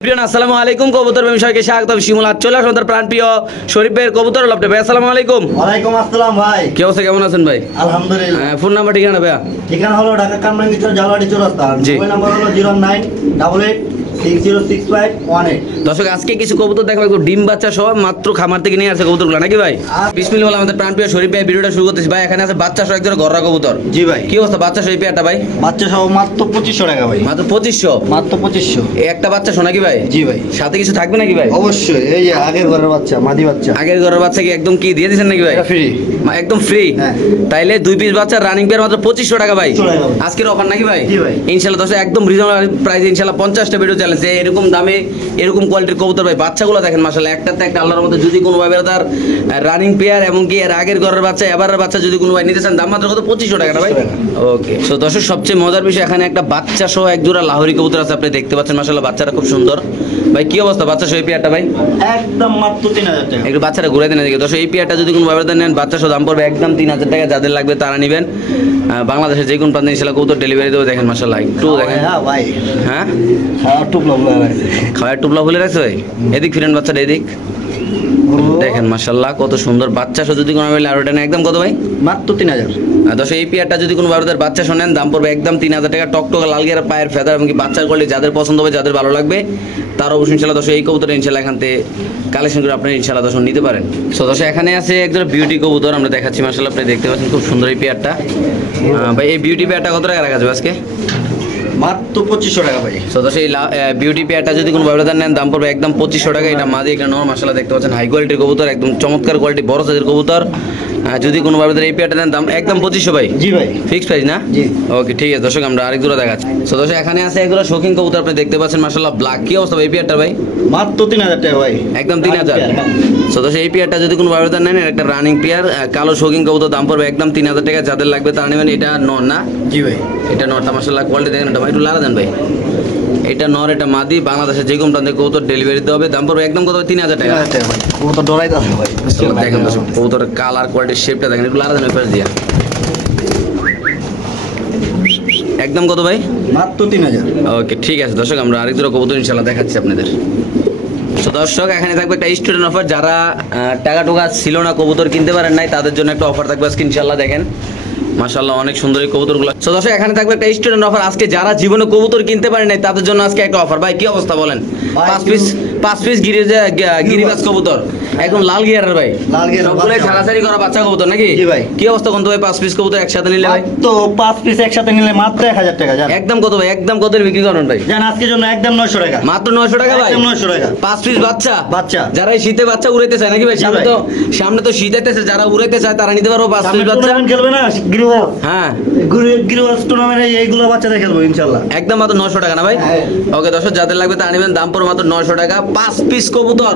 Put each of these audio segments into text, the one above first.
আসসালামু আলাইকুম কবুতর বিষয়কে স্বাগতম শিমুল চলে আসুন তার প্রাণপ্রিয় শরীফ ভাইয়ের কবুতর লপটে ভাই আসসালামু আলাইকুম। ওয়ালাইকুম আসসালাম ভাই, কি অবস্থা, কেমন আছেন ভাই? আলহামদুলিল্লাহ। ফোন নাম্বার ঠিকানা ভাইয়া? ঠিকানা হলো ঢাকা কামরাঙ্গীর জালাড়ি চৌরাস্তা। মোবাইল নাম্বার হলো 0988606518। দর্শক আজকে কিছু কবুতর দেখাবো, একটু ডিম বাচ্চা সহ মাত্র খামার থেকে নিয়ে আসছে কবুতরগুলো নাকি ভাই? বিসমিল্লাহ বলে আমাদের প্রাণপ্রিয় শরীফ ভাই ভিডিওটা শুরু করতেছি। ভাই এখানে আছে বাচ্চা সহ একজন ঘররা কবুতর। জি ভাই। কি অবস্থা বাচ্চা সহ এই পেয়ারটা ভাই? বাচ্চা সহ মাত্র 2500 টাকা ভাই। মাত্র 2500? মাত্র 2500। একটা বাচ্চা শোনা কি ভাই? জি ভাই। সাথে কিছু থাকবে নাকি ভাই? অবশ্যই, এই যে আগের ঘরের বাচ্চা, মাদি বাচ্চা। আগের ঘরের বাচ্চা কি একদম কি দিয়ে দিয়েছেন নাকি ভাই? ফ্রি, একদম ফ্রি। হ্যাঁ। তাইলে 2 পিস বাচ্চা রানিং পেয়ার মাত্র 2500 টাকা ভাই। 2500 টাকা ভাই। আজকের অফার নাকি ভাই? জি ভাই। ইনশাআল্লাহ দর্শক একদম রিজনেবল প্রাইসে ইনশাআল্লাহ 50টা ভিডিও চ্যালেঞ্জ এরকম দামে এরকম কোয়ালিটির কবুতর ভাই। বাচ্চাগুলো দেখেন মাশাআল্লাহ, একটাতে একটা আল্লাহর মধ্যে। যদি কোনো ভাই তার রানিং পেয়ার এবং কি এর আগের ঘরের বাচ্চা এবারের বাচ্চা যদি কোনো ভাই নিতে চান, দাম মাত্র কত? 2500 টাকা না ভাই? ওকে। সো দর্শক সবচেয়ে মজার বিষয়, এখানে একটা বাচ্চা সহ এক জোড়া লাহোরি কবুতর আছে, আপনি দেখতে পাচ্ছেন মাশাআল্লাহ। বাচ্চাটা খুব সুন্দর ভাই। কি অবস্থা বাচ্চা সহ এই পেয়ারটা ভাই? একদম মাত্র 3000 টাকা। একটু বাচ্চাটা ঘুরে দেন এদিকে। দর্শক এই পেয়ারটা যদি কোনো ভাবে নেন, বাচ্চা সহ দাম পড়বে একদম 3000 টাকা। যাদের লাগবে তারা নেবেন। বাংলাদেশে যে কোনো প্রান্তে ইনশাআল্লাহ কবুতর ডেলিভারি দেবো। দেখেন মাশাআল্লাহ, একটু দেখেন। হ্যাঁ ভাই, হ্যাঁ টুপলা রাখছে, খাওয়ার টুপলা খুলে রাখছে ভাই। এদিক ফিরেন বাচ্চাটা, এদিক দেখেন মাশাআল্লাহ কত সুন্দর। বাচ্চা সহ যদি কোনো ভাবে আর ওটা একদম কত ভাই? মাত্র 3000। দর্শক এই পেয়ারটা যদি কোনো ভাবে বাচ্চা শোনেন, দাম পড়বে একদম 3000 টাকা। টকটক লাল গিয়ার পায়ের ফেদার এবং কি বাচ্চার কোয়ালিটি যাদের পছন্দ হবে, যাদের ভালো লাগবে, তার অবশ্যই ইনশাআল্লাহ দর্শক এই কবুতর ইনশাআল্লাহ এখান থেকে কালেকশন করে আপনি ইনশাআল্লাহ দর্শক নিতে পারেন। সো দর্শক এখানে আছে একজন বিউটি কবুতর আমরা দেখাচ্ছি মাশাআল্লাহ, আপনি দেখতে পাচ্ছেন খুব সুন্দর এই পেয়ারটা। ভাই এই বিউটি পেয়ারটা কত টাকা রাখা যাবে আজকে? মাত্র 2500 টাকা ভাই। সো দর্শক এই বিউটি পেয়ারটা যদি কোনো ভাবে নেন, দাম পড়বে একদম 2500 টাকা। এটা মাদি, এটা নর। মাশাআল্লাহ দেখতে পাচ্ছেন হাই কোয়ালিটির কবুতর, একদম চমৎকার কোয়ালিটি, বড় সাইজের কবুতর। যদি কোনো ভাবে এই পেয়ারটা নেন, দাম একদম 2500 ভাই। জি ভাই। ফিক্সড প্রাইস না? জি। ওকে ঠিক আছে দর্শক, আমরা আরেক জোড়া দেখাচ্ছি। সো দর্শক এখানে আছে এক জোড়া শৌখিন কবুতর, আপনি দেখতে পাচ্ছেন মাশাআল্লাহ ব্ল্যাক। কি অবস্থা এই পেয়ারটা ভাই? মাত্র 3000 টাকা ভাই। একদম 3000। সো দর্শক এই পেয়ারটা যদি কোনো ভাবে নেন, একটা রানিং পেয়ার কালো শৌখিন কবুতর, দাম পড়বে একদম 3000 টাকা। যাদের লাগবে তারা নেবেন। এটা নর না? জি ভাই। এটা নরটা মাশাআল্লাহ কোয়ালিটি দেখেন। এটা ভাই একটু লাড়া দেন ভাই। এটা নর, এটা মাদি। বাংলাদেশে যে কোনো প্রান্তে কবুতর ডেলিভারি দিতে হবে। দাম পড়বে একদম কত? 3000 টাকা। কবুতর ডরাই দাও ভাই। দেখেন দর্শক কবুতরের কালার কোয়ালিটির শেপটা দেখেন, একটু লাড়া দেন ওই পাশ দিয়া। একদম কত ভাই? মাত্র 3000। ওকে ঠিক আছে দর্শক, আমরা আরেক দুটো কবুতর ইনশাআল্লাহ দেখাচ্ছি আপনাদের। তো দর্শক এখানে থাকবে একটা স্টুডেন্ট অফার। যারা টাকা টোকা ছিল না, কবুতর কিনতে পারেন নাই, তাদের জন্য একটা অফার থাকবে আজকে ইনশাআল্লাহ। দেখেন মাশাআল্লাহ অনেক সুন্দর এই কবুতরগুলো। তো দর্শক এখানে থাকবে একটা স্টুডেন্ট অফার। আজকে যারা জীবনে কবুতর কিনতে পারেন নাই, তাদের জন্য আজকে একটা অফার। ভাই কি অবস্থা বলেন? 5 পিস গিরিবাজ কবুতর, একদম লাল গিয়ারের ভাই। লাল গিয়ার সবগুলো ছাড়াছাড়ি করা বাচ্চা কবুতর নাকি? জি ভাই। কি অবস্থা কোন ভাই 5 পিস কবুতর একসাথে নিলে ভাই? তো 5 পিস একসাথে নিলে মাত্র 1000 টাকা। জান একদম কত ভাই? একদম কত বিক্রি করেন ভাই? জান আজকের জন্য একদম 900 টাকা। মাত্র 900 টাকা ভাই? একদম 900 টাকা। 5 পিস বাচ্চা বাচ্চা যারা এই শীতে বাচ্চা উড়াইতে চায় নাকি ভাই? সামনে তো শীত আসতেছে, যারা উড়াইতে চায় তারা নিতে পারবো 5 পিস বাচ্চা। টুর্নামেন্ট খেলবে না গিরিবাজ? হ্যাঁ গিরিবাজ টুর্নামেন্টে এইগুলো বাচ্চাদের খেলবো ইনশাআল্লাহ। একদম মাত্র 900 টাকা না ভাই? ওকে দর্শক যাদের লাগবে তারা নেবেন। দাম পড়বে মাত্র 900 টাকা। 5 পিস কবুতর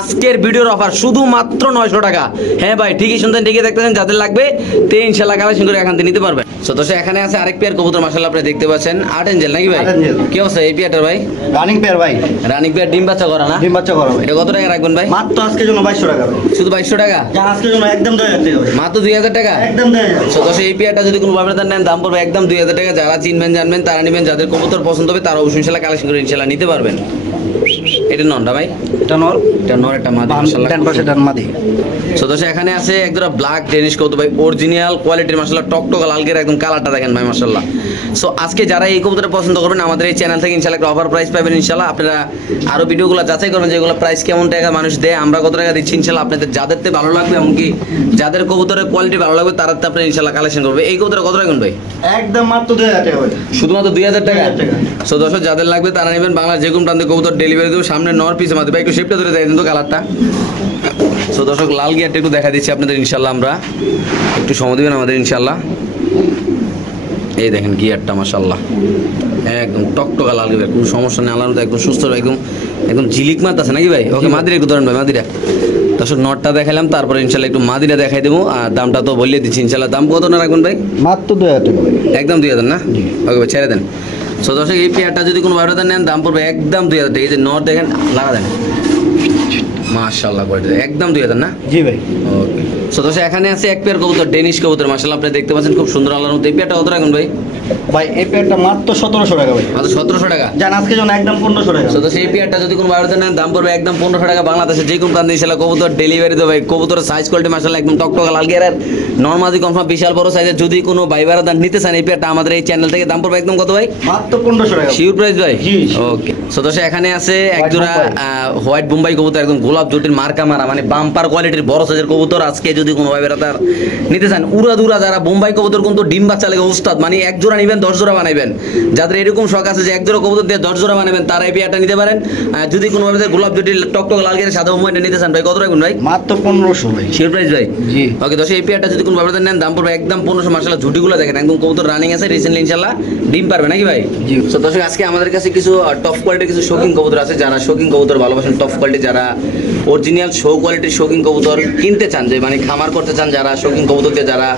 আজকের ভিডিওর অফার, শুধু মাত্র 900 টাকা। হ্যাঁ ভাই ঠিকই শুনতেন, ঠিকই দেখতেছেন। যাদের লাগবে তে ইনশাআল্লাহ কালেকশন করে এখান থেকে নিতে পারবেন। সো দর্শক এখানে আছে আরেক পেয়ার কবুতর মাশাআল্লাহ, আপনি দেখতে পাচ্ছেন আর্ট এঞ্জেল নাকি ভাই? কি অবস্থা এই পেয়ারটার ভাই? রানিং পেয়ার ভাই। রানিং পেয়ার ডিম বাচ্চা করা না? ডিম বাচ্চা করা ভাই। এটা কত টাকা রাখবেন ভাই? মাত্র আজকের জন্য 2200 টাকা ভাই। শুধু 2200 টাকা? জান আজকের জন্য একদম 2000 টাকা ভাই। মাত্র 2000 টাকা? একদম 2000। সো দর্শক এই পেয়ারটা যদি কোনো ভাবে নেন, দাম পড়বে একদম 2000 টাকা। যারা চিনবেন জানবেন তারা নেবেন। যাদের কবুতর পছন্দ হবে তারা অবশ্যই ইনশাআল্লাহ কালেকশন করে ইনশাআল্লাহ নিতে পারবেন। এটা নরটা ভাই? এটা নর। এটা নর, এটা মাদি মাশাআল্লাহ। 10% মাদি। সো দর্শক এখানে আছে একজোড়া ব্ল্যাক ডেনিশ কবুতর ভাই, অরিজিনাল কোয়ালিটির মাশাআল্লাহ, টকটক লাল গের একদম কালারটা দেখেন ভাই মাশাআল্লাহ। সো আজকে যারা এই কবুতরটা পছন্দ করবেন, আমাদের এই চ্যানেল থেকে ইনশাআল্লাহ একটা অফার প্রাইস পাবেন ইনশাআল্লাহ। আপনারা আরো ভিডিওগুলো যাচাই করবেন যেগুলো প্রাইস কেমন টাকা মানুষ দেয়, আমরা কত টাকা দিচ্ছি ইনশাআল্লাহ। আপনাদের যাদের তে ভালো লাগবে এমনকি যাদের কবুতরের কোয়ালিটি ভালো লাগবে তারা আপনারা ইনশাআল্লাহ কালেকশন করবে। এই কবুতর কত রাখবেন ভাই? একদম মাত্র 2000 টাকা ভাই। শুধুমাত্র 2000 টাকা? 2000 টাকা। সো দর্শক যাদের লাগবে তারা নেবেন। বাংলার যে কোনো প্রান্তে কবুতর ডেলিভারি দেবো। সামনে নর পিছে মাদি ভাই, একটু শেপটা ধরে দেয় কিন্তু কালারটা। সো দর্শক লাল গিয়ারটা একটু দেখা দিচ্ছি আপনাদের ইনশাআল্লাহ। আমরা একটু সময় দেবেন আমাদের ইনশাআল্লাহ। এই দেখেন গিয়ারটা মাশাআল্লাহ একদম টকটকা লাল গিয়ার, কোনো সমস্যা নেই। আল্লাহর মতো একদম সুস্থ, একদম একদম ঝিলিক মাত আছে নাকি ভাই? ওকে মাদিরা একটু ধরেন ভাই, মাদিরা। দর্শক নটটা দেখালাম, তারপরে ইনশাআল্লাহ একটু মাদিরা দেখাই দেবো। আর দামটা তো বলিয়ে দিচ্ছি ইনশাআল্লাহ। দাম কত না রাখবেন ভাই? মাত্র 2000 টাকা ভাই। একদম 2000 না? ওকে ভাই ছেড়ে দেন। সো দর্শক এই পেয়ারটা যদি কোনো ভাড়াটা নেন, দাম পড়বে একদম 2000 টাকা। এই যে নট দেখেন, লাগা দেন। মাশাআল্লাহ কোয়ালিটি একদম 2000 না? জি ভাই। ওকে। সো দর্শক এখানে আছে এক পেয়ার কবুতর, ডেনিশ কবুতর মাশাআল্লাহ আপনি দেখতে পাচ্ছেন খুব সুন্দর আল্লাহর মতো। এই পেয়ারটা কত রাখুন ভাই? ভাই এই পেয়ারটা মাত্র 1700 টাকা ভাই। মাত্র 1700 টাকা। জান আজকে জন্য একদম 1500 টাকা। সো দর্শক এই পেয়ারটা যদি কোনো ভাইরাতে নেন দাম পড়বে একদম 1500 টাকা। বাংলাদেশে যে কোনো প্রান্তে ইনশাআল্লাহ কবুতর ডেলিভারি দেবে ভাই। কবুতরের সাইজ কোয়ালিটি মাশাআল্লাহ একদম টকটকা লাল গিয়ারের নরমাদি কনফার্ম বিশাল বড় সাইজের। যদি কোনো ভাই ভাইরাতে নিতে চান এই পেয়ারটা আমাদের এই চ্যানেল থেকে দাম পড়বে একদম কত ভাই? মাত্র 1500 টাকা। শিওর প্রাইস ভাই? জি। ওকে। সো দর্শক এখানে আছে এক জোড়া হোয়াইট বোম্বাই কবুতর, একদম গোলাপ জুটির মার্কা মারা মানে বাম্পার কোয়ালিটির বড় সাইজের কবুতর। আজকে যদি কোনো ভাই ভাইরাতে নিতে চান উড়া দুরা যারা বোম্বাই কবুতর কিন্তু ডিম বাচ্চা লাগে উস্তাদ, মানে এক জোড়া নেবেন 10 জোড়া বানাইবেন। যাদের এরকম শখ আছে যে এক জোড়া কবুতর দিয়ে 10 জোড়া বানাবেন তারা এই পেয়ারটা নিতে পারেন। যদি কোনো ভাবে গোলাপ জুটির টকটক লাল গিয়ারের সাদা বোম্বাইটা নিতে চান ভাই কত রাখবেন ভাই? মাত্র 1500 ভাই। শিওর প্রাইস ভাই? জি। ওকে দর্শক এই পেয়ারটা যদি কোনো ভাবে নেন দাম পড়বে একদম 1500। মাশাআল্লাহ ঝুটিগুলো দেখেন একদম কবুতর রানিং আছে, রিসেন্টলি ইনশাআল্লাহ ডিম পারবে নাকি ভাই? জি। সো দর্শক আজকে আমাদের কাছে কিছু টপ কোয়ালিটির কিছু শৌখিন কবুতর আছে। যারা শৌখিন কবুতর ভালোবাসেন, টপ কোয়ালিটি যারা অরিজিনাল শো কোয়ালিটির শৌখিন কবুতর কিনতে চান, যে মানে খামার করতে চান, যারা শৌখিন কবুতর দিয়ে যারা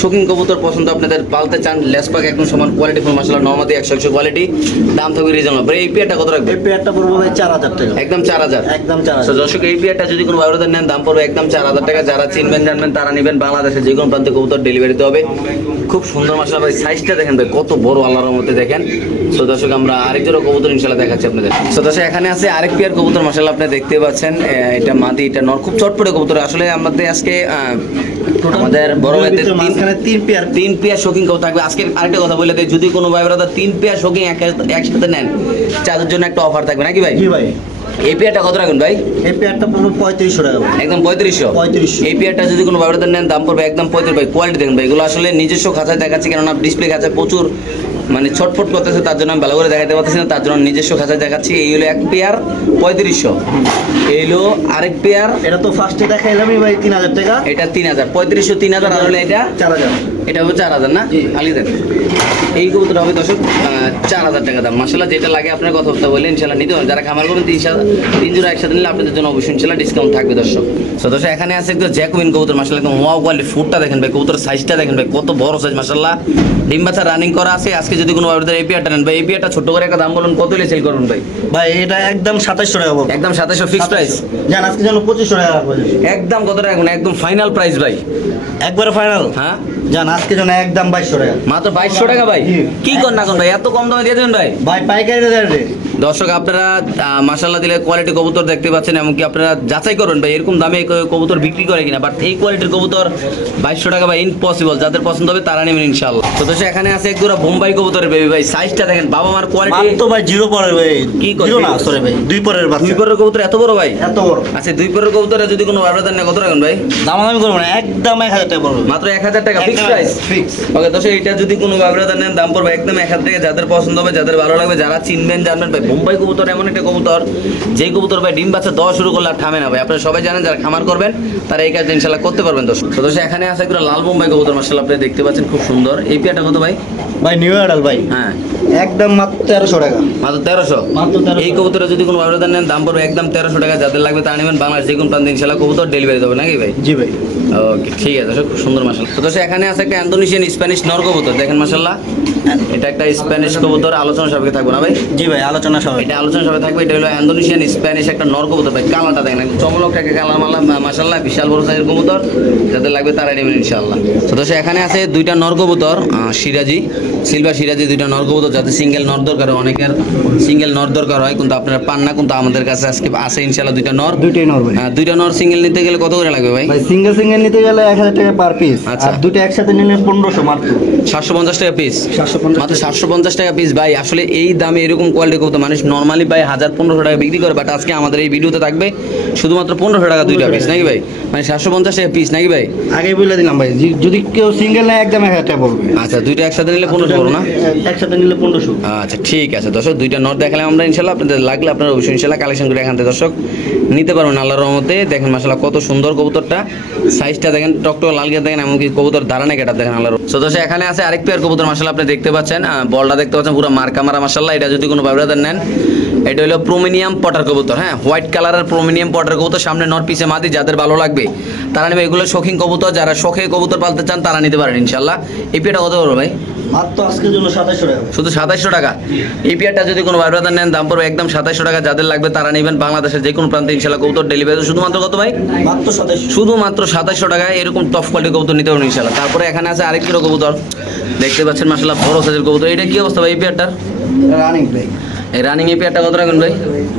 শৌখিন কবুতর পছন্দ আপনাদের পালতে চান, লেসপাক একদম সমান কোয়ালিটি ফুল মাশাআল্লাহ নরমাদি 100 কোয়ালিটি, দাম থাকবে রিজনেবল। এই পেয়ারটা কত রাখবে? এই পেয়ারটা পড়বে ভাই 4000 টাকা। একদম 4000। একদম তো 4000। দর্শক এই পেয়ারটা যদি কোনো ভাইরাতে নেন দাম পড়বে একদম 4000 টাকা। যারা চিনবেন জানবেন তারা নেবেন। বাংলাদেশে যে কোনো প্রান্তে কবুতর ডেলিভারি দিতে হবে। খুব সুন্দর মাশাআল্লাহ ভাই, সাইজটা দেখেন ভাই কত বড় আল্লাহর মধ্যে দেখেন। সো দর্শক আমরা আরেক জোড়া কবুতর ইনশাআল্লাহ দেখাচ্ছি আপনাদের। সো দর্শক এখানে আছে আরেক পেয়ার কবুতর মাশাআল্লাহ আপনি দেখতে পাচ্ছেন। এটা মাদি, এটা নর, খুব চটপটে কবুতর। আসলে আমাদের আজকে আমাদের বড় ভাইদের মাঝখানে 3 পেয়ার শৌখিন কবুতর থাকবে। আজকে আরেকটা কথা বলে দেই, যদি কোনো ভাই ব্রাদার 3 পেয়ার শৌখিন একসাথে নেন তাদের জন্য একটা অফার থাকবে নাকি ভাই? জি ভাই। এই পেয়ারটা কত রাখুন ভাই? এই পেয়ারটা পড়বে 3500 টাকা ভাই। একদম 3500। 3500। এই পেয়ারটা যদি কোনো ভাইরাতে নেন দাম পড়বে একদম 35 ভাই। কোয়ালিটি দেখেন ভাই, এগুলো আসলে নিজস্ব খাঁচায় দেখাচ্ছি, কেননা ডিসপ্লে খাঁচায় প্রচুর মানে ছটফট করতেছে, তার জন্য আমি ভালো করে দেখাতে পারতেছি না, তার জন্য নিজস্ব খাঁচায় দেখাচ্ছি। এই হলো এক পেয়ার 3500। এই হলো আরেক পেয়ার, এটা তো ফার্স্টে দেখাইলামই ভাই 3000 টাকা। এটা 3000। 3500 3000 আর হলো এটা 4000। এটা হবে 4000 না? জি। খালি দেন। এই কবুতরটা হবে দর্শক 4000 টাকা দাম। মাশাআল্লাহ যেটা লাগে আপনার কথাবার্তা বলে ইনশাআল্লাহ নিতে হবে। যারা খামার করবেন 3 জোড়া একসাথে নিলে আপনাদের জন্য অবশ্যই ইনশাআল্লাহ ডিসকাউন্ট থাকবে দর্শক। সো দর্শক এখানে আছে একদম জ্যাকুইন কবুতর মাশাআল্লাহ একদম ওয়াও কোয়ালিটি। ফুটটা দেখেন ভাই, কবুতরের সাইজটা দেখেন ভাই কত বড় সাইজ মাশাআল্লাহ। ডিম বাচ্চা রানিং করা আছে। আজকে যদি কোনো ভাবে এই পেয়ারটা নেন ভাই, এই পেয়ারটা ছোট করে একটা দাম বলুন কত হলে সেল করুন ভাই? ভাই এটা একদম 2700 টাকা পড়বে। একদম 2700 ফিক্স প্রাইস। জান আজকে জন্য 2500 টাকা রাখবো। একদম কত টাকা এখন? একদম ফাইনাল প্রাইস ভাই। একবারে ফাইনাল। হ্যাঁ জান আজকে জন্য একদম 2200 টাকা। মাত্র 2200 টাকা ভাই? জি। কি কর না কোন ভাই, এত কম দামে দিয়ে দেবেন ভাই? ভাই পাইকারি রেটে। দর্শক আপনারা মাশাআল্লাহ দিলে কোয়ালিটি কবুতর দেখতে পাচ্ছেন, এমনকি আপনারা যাচাই করবেন ভাই এরকম দামে কবুতর বিক্রি করে কিনা। বাট এই কোয়ালিটির কবুতর 2200 টাকা ভাই ইম্পসিবল। যাদের পছন্দ হবে তারা নেবেন ইনশাআল্লাহ। তো দর্শক এখানে আছে এক জোড়া বোম্বাই কবুতরের বেবি ভাই, সাইজটা দেখেন বাবা মার কোয়ালিটি। মাত্র ভাই 0 পরের ভাই। কি করে? জিরো না সরি ভাই, 2 পরের বাচ্চা। 2 পরের কবুতর এত বড় ভাই? এত বড়। আচ্ছা 2 পরের কবুতরে যদি কোনো ব্যবধান নেই কত রাখুন ভাই? দামাদামি করব না, একদম 1000 টাকা পড়বে। মাত্র 1000 টাকা ফিক্স প্রাইস। ফিক্স। ওকে দর্শক এটা যদি কোনো ব্যবধান নেন দাম পড়বে একদম 1000 টাকা। যাদের পছন্দ হবে, যাদের ভালো লাগবে, যারা চিনবেন জানবেন ভাই, বোম্বাই কবুতর এমন একটা কবুতর যে কবুতর ভাই ডিম বাচ্চা দেওয়া শুরু করলে আর থামে না ভাই। আপনারা সবাই জানেন, যারা খামার করবেন তারা এই কাজটা ইনশাআল্লাহ করতে পারবেন দর্শক। তো দর্শক এখানে আছে একটা লাল বোম্বাই কবুতর মাশাআল্লাহ আপনি দেখতে পাচ্ছেন খুব সুন্দর। এই পেয়ারটা কত ভাই? ভাই নিউ অ্যাডাল ভাই। হ্যাঁ একদম মাত্র 1300 টাকা। মাত্র 1300। মাত্র 1300। এই কবুতরে যদি কোনো ব্যবধান নেন দাম পড়বে একদম 1300 টাকা। যাদের লাগবে তারা নেবেন। বাংলাদেশ যে কোনো প্রান্তে ইনশাআল্লাহ কবুতর ডেলিভারি দেবে নাকি ভাই? জি ভাই। ওকে ঠিক আছে দর্শক, খুব সুন্দর মাশাআল্লাহ। তো দর্শক এখানে আছে একটা ইন্দোনেশিয়ান স্প্যানিশ নর কবুতর দেখেন মাশাআল্লাহ। এটা একটা স্প্যানিশ কবুতর, আলোচনা সাপেক্ষে থাকবে না ভাই? জি ভাই আলোচনা সবাই। এটা আলোচনা সবাই থাকবে। এটা হলো ইন্দোনেশিয়ান স্প্যানিশ একটা নর কবুতর ভাই। কালারটা দেখেন চমলক টাকা কালার মালা মাশাআল্লাহ, বিশাল বড় সাইজের কবুতর। যাদের লাগবে তারা নেবেন ইনশাআল্লাহ। তো দর্শক এখানে আছে দুইটা নর কবুতর, সিরাজি সিলভার সিরাজি, দুইটা নর কবুতর। যাতে সিঙ্গেল নর দরকার হয়, অনেকের সিঙ্গেল নর দরকার হয় কিন্তু আপনারা পান না, কিন্তু আমাদের কাছে আজকে আছে ইনশাআল্লাহ দুইটা নর। দুইটাই নর ভাই। হ্যাঁ দুইটা নর সিঙ্গেল নিতে গেলে কত করে লাগবে ভাই? ভাই সিঙ্গেল নিতে গেলে 1000 টাকা পার পিস। আচ্ছা। আর দুটো একসাথে নিলে 1500 মাত্র। 750 টাকা পিস। 750 মাত্র 750 টাকা পিস ভাই। আসলে এই দামে এরকম কোয়ালিটি কবুতর মানুষ নরমালি ভাই 1000-1500 টাকা বিক্রি করে, বাট আজকে আমাদের এই ভিডিওতে থাকবে শুধুমাত্র 1500 টাকা দুইটা পিস নাকি ভাই? মানে 750 টাকা পিস নাকি ভাই? আগেই বলে দিলাম ভাই, যদি কেউ সিঙ্গেল নেয় একদম 1000 টাকা পড়বে। আচ্ছা দুইটা একসাথে নিলে 1500 পড়ো না? একসাথে নিলে 1500। আচ্ছা ঠিক আছে দর্শক, দুইটা নট দেখালাম আমরা ইনশাআল্লাহ। আপনাদের লাগলে আপনারা অবশ্যই ইনশাআল্লাহ কালেকশন করে এখান থেকে দর্শক নিতে পারবেন আল্লাহর রহমতে। দেখেন মাশাআল্লাহ কত সুন্দর কবুতরটা, সাইজটা দেখেন টকটক লাল গিয়ে দেখেন, এমনকি কবুতর দাঁড়ানো কেটা দেখেন আল্লাহর। সো দর্শক এখানে আছে আরেক পেয়ার কবুতর মাশাআল্লাহ আপনি দেখতে পাচ্ছেন, বলটা দেখতে পাচ্ছেন পুরো মার্কা মারা মাশাআল্লাহ। এটা যদি কোনো ব্যবধান নেন, এটা হলো প্রোমিনিয়াম পটার কবুতর। হ্যাঁ হোয়াইট কালারের প্রোমিনিয়াম পটার কবুতর, সামনে নর পিছে মাদি। যাদের ভালো লাগবে তারা নেবে। এগুলো শৌখিন কবুতর, যারা শখে কবুতর পালতে চান তারা নিতে পারেন ইনশাআল্লাহ। এই পেয়ারটা কত বড় ভাই? মাত্র আজকের জন্য 2700 টাকা। শুধু 2700 টাকা। এই পেয়ারটা যদি কোনো ভাই ব্রাদার নেন দাম পড়বে একদম 2700 টাকা। যাদের লাগবে তারা নেবেন। বাংলাদেশের যে কোনো প্রান্তে ইনশাআল্লাহ কবুতর ডেলিভারি শুধুমাত্র কত ভাই? মাত্র 2700। শুধুমাত্র 2700 টাকায় এরকম টপ কোয়ালিটির কবুতর নিতে পারবেন ইনশাআল্লাহ। তারপরে এখানে আছে আরেকটি কবুতর দেখতে পাচ্ছেন মাশাআল্লাহ বড় সাইজের কবুতর। এটা কি অবস্থা ভাই এই পেয়ারটার? রানিং প্রাইস এই রানিং এই পেয়ারটা কত রাখবেন ভাই?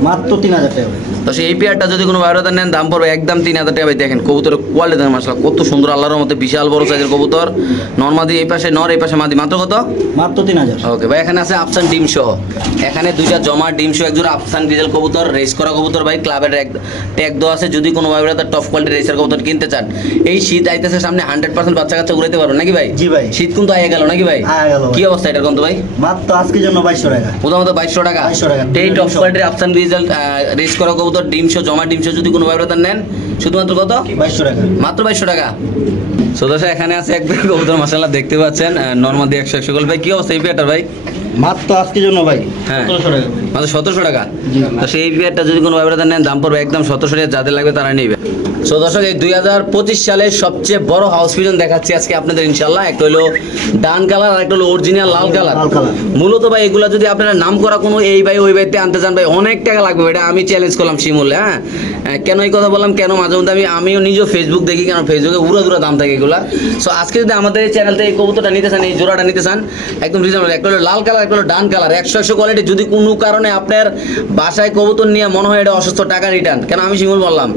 মাত্র 3000 টাকা ভাই। তো এই পেয়ারটা যদি কোনো ভাইরাদার নেন দাম পড়বে একদম 3000 টাকা ভাই। দেখেন কবুতরের কোয়ালিটি দেখেন মাশাআল্লাহ কত সুন্দর, আল্লাহর মধ্যে বিশাল বড় সাইজের কবুতর। নরমাদি এই পাশে নর এই পাশে মাদি। মাত্র কত? মাত্র 3000। ওকে ভাই। এখানে আছে আফসান ডিম সহ, এখানে দুইটা জমা ডিম সহ একজোড়া আফসান ডিজেল কবুতর, রেস করা কবুতর ভাই। ক্লাবের ট্যাগ দেওয়া আছে। যদি কোনো ভাইরাদার টপ কোয়ালিটির রেসার কবুতর কিনতে চান, এই শীত আইতেছে সামনে 100% বাচ্চা কাচ্চা উড়াইতে পারবেন নাকি ভাই? জি ভাই। শীত কিন্তু আইয়া গেল নাকি ভাই? আয়া গেল ভাই। কি অবস্থা এটার কিন্তু ভাই? মাত্র আজকের জন্য 2200 টাকা। প্রথমত 2200 টাকা। 2200 টাকা। এই টপ কোয়ালিটির আফসান ডিজেল রেস করা কবুতর ডিম সহ জমা ডিম সহ যদি কোনো ভাইরাদার নেন শুধুমাত্র কত? 2200 টাকা। মাত্র 2200 টাকা। সো দর্শক এখানে আছে এক পেয়ার কবুতর মাশাআল্লাহ দেখতে পাচ্ছেন নরমাদি 100 গোল ভাই। কি অবস্থা এই পেয়ারটার ভাই? মাত্র আজকের জন্য ভাই হ্যাঁ 1700 টাকা। মাত্র 1700 টাকা। জি। তো সেই পেয়ারটা যদি কোনো ভাইরাদার নেন দাম পড়বে একদম 1700 টাকা। যাদের লাগবে তারা নেবে। সো দর্শক এই 2025 সালের সবচেয়ে বড় হাউস পিজন দেখাচ্ছি আজকে আপনাদের ইনশাআল্লাহ। একটা হলো ডান কালার আর একটা হলো অরিজিনাল লাল কালার। লাল কালার। মূলত ভাই এগুলা যদি আপনারা নাম করা কোনো এই ভাই ওই ভাইতে আনতে চান ভাই অনেক টাকা লাগবে। এটা আমি চ্যালেঞ্জ করলাম শিমুলে। হ্যাঁ কেন এই কথা বললাম, কেন মাঝে মধ্যে আমিও নিজেও ফেসবুক দেখি, কেন ফেসবুকে উড়া দাম থাকে এগুলা। সো আজকে যদি আমাদের এই চ্যানেল থেকে এই কবুতরটা নিতে চান, এই জোড়াটা নিতে চান একদম রিজনেবল। একটা হলো লাল কালার একটা হলো ডান কালার 100 কোয়ালিটি। যদি কোনো কারণে আপনার বাসায় কবুতর নিয়ে মনে হয় এটা অসুস্থ, টাকা রিটার্ন। কেন আমি শিমুল বললাম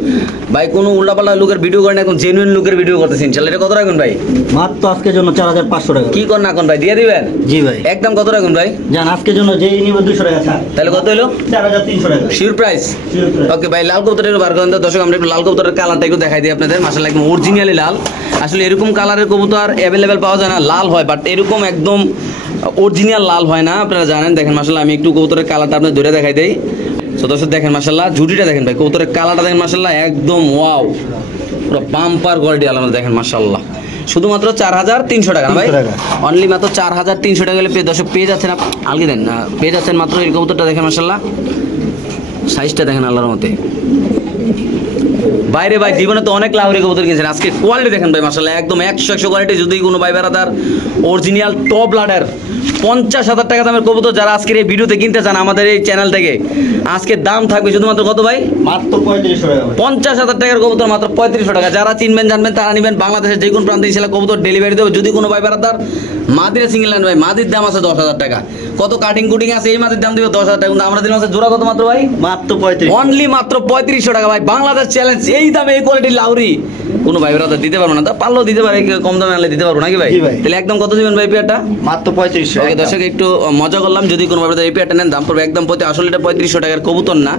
ভাই কোনো উল্টাপাল্টা লুকের ভিডিও করেন, এখন জেনুইন লুকের ভিডিও করতেছি ইনশাআল্লাহ। এটা কত রাখবেন ভাই? মাত্র আজকের জন্য 4500 টাকা। কি কর না কোন ভাই দিয়ে দিবেন? জি ভাই। একদম কত রাখবেন ভাই? জান আজকের জন্য যেই নিব 200 টাকা ছাড়। তাহলে কত হলো? 4300 টাকা। Sure price? ওকে ভাই। লাল কবুতরের বার করেন তো দর্শক। আমরা একটু লাল কবুতরের কালারটা একটু দেখাই দিই আপনাদের। মাশাআল্লাহ একদম অরিজিনালি লাল। আসলে এরকম কালারের কবুতর অ্যাভেলেবেল পাওয়া যায় না। লাল হয় বাট এরকম একদম অরিজিনাল লাল হয় না, আপনারা জানেন। দেখেন মাশাআল্লাহ আমি একটু কবুতরের কালারটা আপনাদের ধরে দেখাই দেই। তো দর্শক দেখেন মাশাআল্লাহ ঝুটিটা দেখেন ভাই, কবুতরের কালারটা দেখেন মাশাআল্লাহ একদম ওয়াও, পুরো বাম্পার কোয়ালিটি আলাদা দেখেন মাশাআল্লাহ। শুধুমাত্র 4300 টাকা না ভাই? অনলি মাত্র 4300 টাকা হলে দর্শক পেয়ে যাচ্ছেন। আলগি দেন পেয়ে যাচ্ছেন মাত্র এই কবুতরটা দেখেন মাশাআল্লাহ। সাইজটা দেখেন আল্লাহর মতে। বাইরে ভাই জীবনে তো অনেক লাহোরি কবুতর কিনছেন, আজকে কোয়ালিটি দেখেন ভাই মাশাআল্লাহ একদম 100 কোয়ালিটি। যদি কোনো ভাই বেড়াদার অরিজিনাল টপ লাডার 50,000 টাকা দামের কবুতর যারা আজকের এই ভিডিওতে কিনতে চান আমাদের এই চ্যানেল থেকে, আজকে দাম থাকবে শুধুমাত্র কত ভাই? মাত্র 3500 টাকা। 50,000 টাকার কবুতর মাত্র 3500 টাকা। যারা চিনবেন জানবেন তারা নেবেন। বাংলাদেশের যে কোনো প্রান্তে ইনশাআল্লাহ কবুতর ডেলিভারি দেবে। যদি কোনো ভাই বেড়াদার মাদিরে সিঙ্গেল নেন ভাই, মাদির দাম আছে 10,000 টাকা। কত কাটিং কুটিং আছে, এই মাদির দাম দিবে 10,000 টাকা। কিন্তু আমরা দিলাম আছে জোড়া কত মাত্র ভাই? মাত্র 35। অনলি মাত্র 3500 টাকা ভাই। বাংলাদেশ চ্যালেঞ্জ এই দামে এই কোয়ালিটির লাউরি কোনো ভাই বেড়াদার দিতে পারবো না। তা পারলেও দিতে পারে, কম দামে আনলে দিতে পারবো নাকি ভাই? জি ভাই। তাহলে একদম কত দিবেন ভাই পেয়ারটা? মাত্র 3500। ওকে দর্শক একটু মজা করলাম। যদি কোনো ভাবে এই পেয়ারটা নেন দাম পড়বে একদম আসলে এটা 3500 টাকার কবুতর না।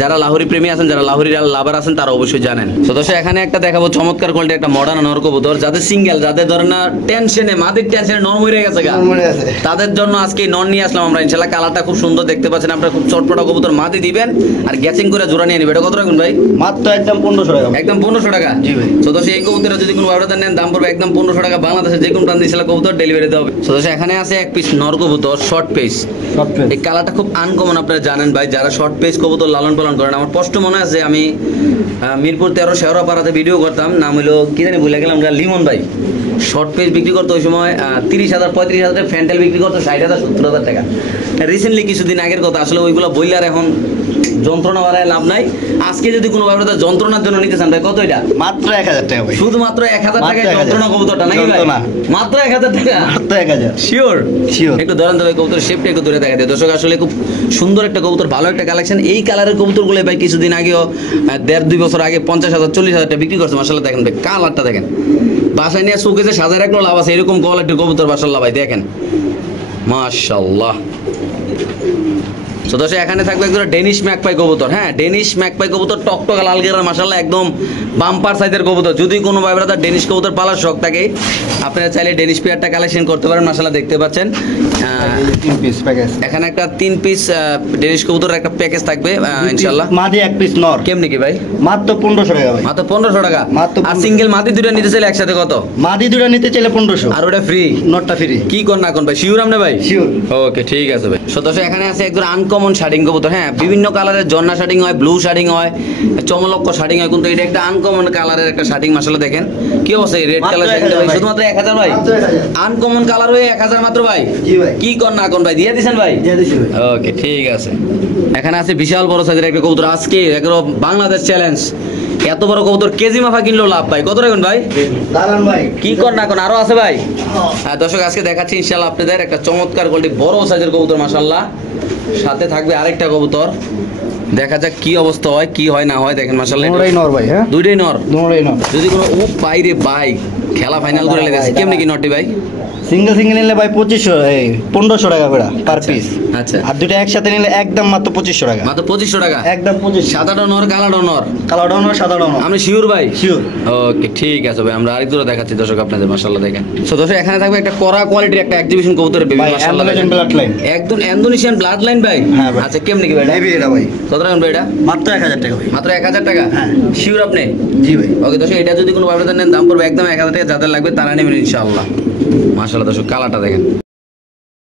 যারা লাহোরি প্রেমী আছেন, যারা লাহোরি লাভার আছেন তারা অবশ্যই জানেন। তো দর্শক এখানে একটা দেখাবো চমৎকার কোয়ালিটি একটা মডার্ন নর কবুতর। যাদের সিঙ্গেল, যাদের ধরেন না টেনশনে মাদির টেনশনে নর মরে গেছে গা, মরে আছে। তাদের জন্য আজকে নর নিয়ে আসলাম আমরা ইনশাআল্লাহ। কালারটা খুব সুন্দর দেখতে পাচ্ছেন আপনারা। খুব চটপটা কবুতর মাদি দিবেন আর গ্যাচিং করে জোড়া নিয়ে নেবেন। এটা কত রাখবেন ভাই? মাত্র একদম 1500 টাকা। একদম 1500 টাকা। জি ভাই। তো দর্শক এই কবুতরটা যদি কোনো ভাবে নেন দাম পড়বে একদম 1500 টাকা। বাংলাদেশের যে কোনো প্রান্তে ইনশাআল্লাহ কবুতর ডেলিভারি দেওয়া হবে। তো দর্শক এখানে আছে এক পিস নর কবুতর শর্ট পেস। এই কালারটা খুব আনকমন, আপনারা জানেন ভাই। যারা শর্ট পেস কবুতর লালন পালন করেন, আমার স্পষ্ট মনে আছে আমি মিরপুর 13 শেওড়াপাড়াতে ভিডিও করতাম, নাম হলো কি জানি ভুলে গেলাম, লিমন ভাই। শর্ট পেস বিক্রি করতো ওই সময় 30,000 35,000 টাকা, ফ্যান্টেল বিক্রি করতো 60,000 70,000 টাকা। রিসেন্টলি কিছুদিন আগের কথা, আসলে ওইগুলো বললে আর এখন যন্ত্রণা বাড়ায় লাভ নাই। আজকে যদি কোনো ভাবে যন্ত্রণার জন্য নিতে চান ভাই, কত এটা? মাত্র 1000 টাকা ভাই। শুধুমাত্র 1000 টাকায় মাত্র 1000 যন্ত্রণা কবুতরটা নাকি ভাই? যন্ত্রণা। মাত্র 1000 টাকা। মাত্র 1000। শিওর? শিওর। একটু ধরেন তো ভাই কবুতর শেপটা একটু ধরে দেখা দেয় দর্শক। আসলে খুব সুন্দর একটা কবুতর, ভালো একটা কালেকশন। এই কালারের কবুতরগুলো ভাই কিছুদিন আগেও 1.5-2 বছর আগে 50,000 40,000 টাকা বিক্রি করছে। মাশাআল্লাহ দেখেন ভাই কালারটা দেখেন, বাসায় নিয়ে শোকেসে সাজায় রাখলেও লাভ আছে। এরকম কোয়ালিটির কবুতর মাশাআল্লাহ ভাই দেখেন মাশাআল্লাহ। তো দর্শক এখানে থাকবে একদম ডেনিশ ম্যাকপাই কবুতর। হ্যাঁ ডেনিশ ম্যাকপাই কবুতর টকটকা লাল গেরার মাশাআল্লাহ একদম বাম্পার সাইজের কবুতর। যদি কোনো ভাই ব্রাদার ডেনিশ কবুতর পালার শখ থাকে, আপনারা চাইলে ডেনিশ পেয়ারটা কালেকশন করতে পারেন। মাশাআল্লাহ দেখতে পাচ্ছেন 3 পিস প্যাকেজ। এখানে একটা 3 পিস ডেনিশ কবুতরের একটা প্যাকেজ থাকবে ইনশাআল্লাহ। মাদি 1 পিস নর। কেমনি কি ভাই? মাত্র 1500 টাকা ভাই। মাত্র 1500 টাকা। মাত্র আর সিঙ্গেল মাদি দুটো নিতে চাইলে একসাথে কত? মাদি দুটো নিতে চাইলে 1500 আর ওটা ফ্রি, নটটা ফ্রি। কি কোন না কোন ভাই? শিওর আমনে ভাই? শিওর। ওকে ঠিক আছে ভাই। সদস্য এখানে আছে একজন আনকমন আনকমন শার্টিং কবুতর। হ্যাঁ, বিভিন্ন কালারের জন্না শার্টিং হয়, ব্লু শার্টিং হয়, চমলক্ষ শার্টিং হয়, কিন্তু এটা একটা আনকমন কালারের একটা শার্টিং। মাশাআল্লাহ দেখেন কি অবস্থা, রেড মাত্র কালার 1000 ভাই। শুধুমাত্র 1000 ভাই। মাত্র 1000 আনকমন কালার হয়ে 1000 মাত্র ভাই। জি ভাই। কি কর না কোন ভাই দিয়ে দিছেন ভাই? দিয়ে দিছি ভাই। ওকে ঠিক আছে। এখানে আছে বিশাল বড় সাইজের একটা কবুতর, আজকে একদম বাংলাদেশ চ্যালেঞ্জ। এত বড় কবুতর কেজি মাফা কিনলেও লাভ ভাই। কত রাখবেন ভাই? দাঁড়ান ভাই। কি কর না কোন আরো আছে ভাই? হ্যাঁ দর্শক, আজকে দেখাচ্ছি ইনশাআল্লাহ আপনাদের একটা চমৎকার কোয়ালিটি বড় সাইজের কবুতর মাশাআল্লাহ। সাথে থাকবে আরেকটা কবুতর, দেখা যাক কি অবস্থা হয়, কি হয় না হয়। দেখেন মাশাআল্লাহ দুটোই নর ভাই, হ্যাঁ দুইটাই নর। দুটোই নর। যদি কোনো ও বাইরে ভাই খেলা ফাইনাল করে লেগেছে, কেমনি কি নটি ভাই? সিঙ্গেল সিঙ্গেল নিলে ভাই 2500 এই 1500 টাকা করে পার পিস। আচ্ছা আর দুটো একসাথে নিলে একদম মাত্র 2500 টাকা। মাত্র 2500 টাকা। একদম 2500। সাদাটা নর, কালাটা নর। কালোটাও নর, সাদাটাও নর। আমি শিওর ভাই? শিওর। ওকে ঠিক আছে ভাই, আমরা আরেকটু দেখাচ্ছি দর্শক আপনাদের। মাশাআল্লাহ দেখেন। সো দর্শক, এখানে থাকবে একটা কড়া কোয়ালিটির একটা এক্সিবিশন কবুতরের বেবি ভাই মাশাআল্লাহ অ্যান্ডোলেশন দেখেন। Blood line. একদম ইন্দোনেশিয়ান ব্লাড লাইন ভাই। হ্যাঁ ভাই। আচ্ছা কেমনি কি ভাই এটা? নেভি এটা ভাই। কত রাখবেন ভাই এটা? মাত্র 1000 টাকা ভাই। মাত্র 1000 টাকা। হ্যাঁ। শিওর আপনি? জি ভাই। ওকে দর্শক, এটা যদি কোনো আপনাদের নেন দাম পড়বে একদম 1000 টাকা। যাদের লাগবে তারা নেবেন ইনশাআল্লাহ। মাশাআল্লাহ দর্শক, কালারটা দেখেন।